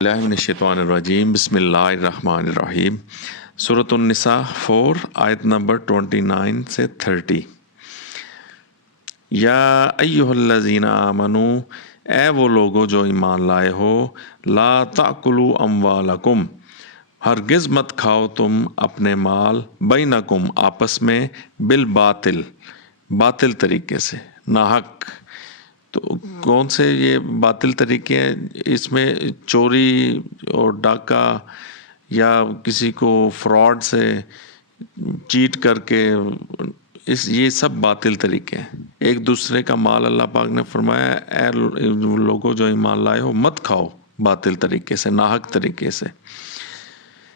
اللہ من الشیطان الرجیم بسم اللہ الرحمن الرحیم سورۃ النساء 4 آیت نمبر 29 سے 30۔ یا ایھا الذین آمنوا، اے وہ لوگو جو ایمان لائے ہو، لا تأکلوا اموالکم، ہرگز مت کھاؤ تم اپنے مال، بینکم آپس میں، بالباطل، باطل طریقے سے، ناحق۔ تو کون سے یہ باطل طریقے ہیں؟ اس میں چوری اور ڈاکہ یا کسی کو فراڈ سے چیٹ کر کے، یہ سب باطل طریقے ہیں۔ ایک دوسرے کا مال اللہ پاک نے فرمایا اے لوگوں جو ایمان لائے ہو، مت کھاؤ باطل طریقے سے، ناحق طریقے سے۔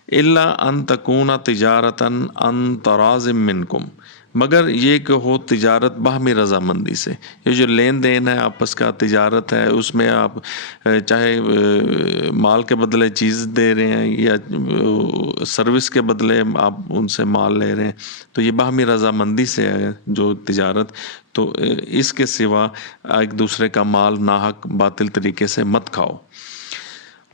الا ان تکون تجارتا عن تراض منکم، مگر یہ کہ ہو تجارت باہمی رضامندی سے۔ یہ جو لین دین ہے آپس کا، تجارت ہے، اس میں آپ چاہے مال کے بدلے چیز دے رہے ہیں یا سروس کے بدلے آپ ان سے مال لے رہے ہیں، تو یہ باہمی رضامندی سے ہے جو تجارت۔ تو اس کے سوا ایک دوسرے کا مال ناحق باطل طریقے سے مت کھاؤ۔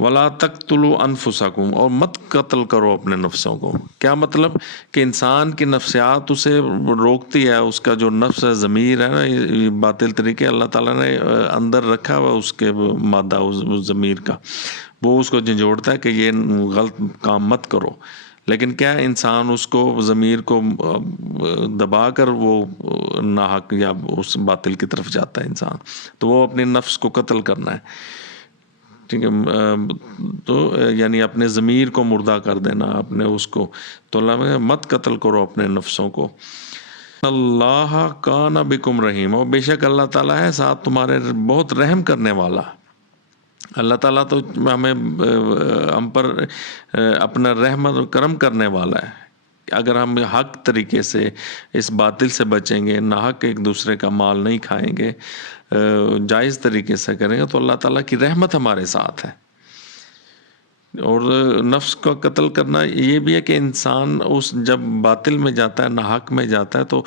ولا تقتلوا انفسکم، اور مت قتل کرو اپنے نفسوں کو۔ کیا مطلب؟ کہ انسان کی نفسیات اسے روکتی ہے، اس کا جو نفس ہے، ضمیر ہے نا، یہ باطل طریقے اللہ تعالیٰ نے اندر رکھا ہوا اس کے مادہ، اس ضمیر کا، وہ اس کو جھنجھوڑتا ہے کہ یہ غلط کام مت کرو۔ لیکن کیا انسان اس کو، ضمیر کو دبا کر وہ ناحق یا اس باطل کی طرف جاتا ہے انسان، تو وہ اپنے نفس کو قتل کرنا ہے، ٹھیک ہے، تو یعنی اپنے ضمیر کو مردہ کر دینا، اپنے اس کو۔ تو اللہ نے مت قتل کرو اپنے نفسوں کو۔ اللہ کان بکم رحیم، اور بے شک اللہ تعالیٰ ہے ساتھ تمہارے بہت رحم کرنے والا۔ اللہ تعالیٰ تو ہم پر اپنا رحمت اور کرم کرنے والا ہے۔ اگر ہم حق طریقے سے اس باطل سے بچیں گے، ناحق ایک دوسرے کا مال نہیں کھائیں گے، جائز طریقے سے کریں گے، تو اللہ تعالیٰ کی رحمت ہمارے ساتھ ہے۔ اور نفس کا قتل کرنا یہ بھی ہے کہ انسان اس جب باطل میں جاتا ہے، ناحق میں جاتا ہے، تو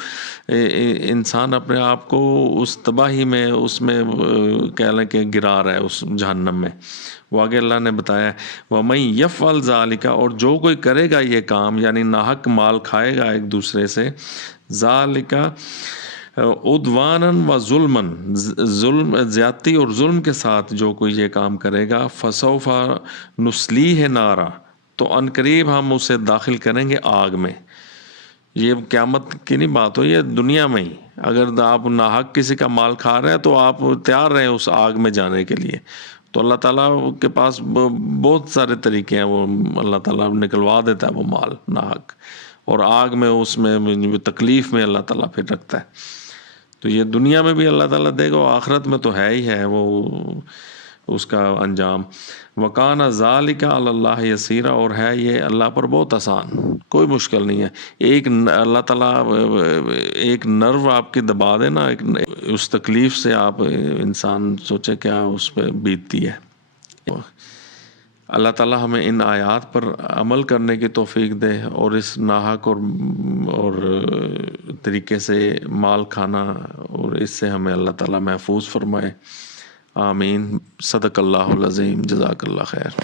انسان اپنے آپ کو اس تباہی میں، اس میں کہہ لیں کہ گرا رہا ہے، اس جہنم میں۔ وہ آگے اللہ نے بتایا وَمَن يَفْعَلْ ذَلِكَ، اور جو کوئی کرے گا یہ کام، یعنی ناحق مال کھائے گا ایک دوسرے سے، ذَلِكَ عُدْوَانًا وَظُلْمًا، ظلم، زیادتی اور ظلم کے ساتھ جو کوئی یہ کام کرے گا، فَسَوْفَ نُصْلِيهِ نَارًا، تو ان قریب ہم اسے داخل کریں گے آگ میں۔ یہ قیامت کی نہیں بات ہو، یہ دنیا میں ہی۔ اگر آپ ناحق کسی کا مال کھا رہے ہیں تو آپ تیار رہیں اس آگ میں جانے کے لیے۔ تو اللہ تعالیٰ کے پاس بہت سارے طریقے ہیں، وہ اللہ تعالیٰ نکلوا دیتا ہے وہ مال ناحق، اور آگ میں، اس میں تکلیف میں اللہ تعالیٰ پھر رکھتا ہے۔ تو یہ دنیا میں بھی اللہ تعالیٰ دے گا، آخرت میں تو ہے ہی ہے وہ اس کا انجام۔ وَكَانَ ذَلِكَ عَلَى اللَّهِ يَسِيرًا، اور ہے یہ اللہ پر بہت آسان، کوئی مشکل نہیں ہے۔ ایک اللہ تعالیٰ ایک نرو آپ کی دبا دے نا، اس تکلیف سے آپ انسان سوچے کیا اس پہ بیتتی ہے۔ اللہ تعالیٰ ہمیں ان آیات پر عمل کرنے کی توفیق دے، اور اس ناحق اور طریقے سے مال کھانا، اور اس سے ہمیں اللہ تعالیٰ محفوظ فرمائے۔ آمین۔ صدق اللہ العظیم۔ جزاک اللہ خیر۔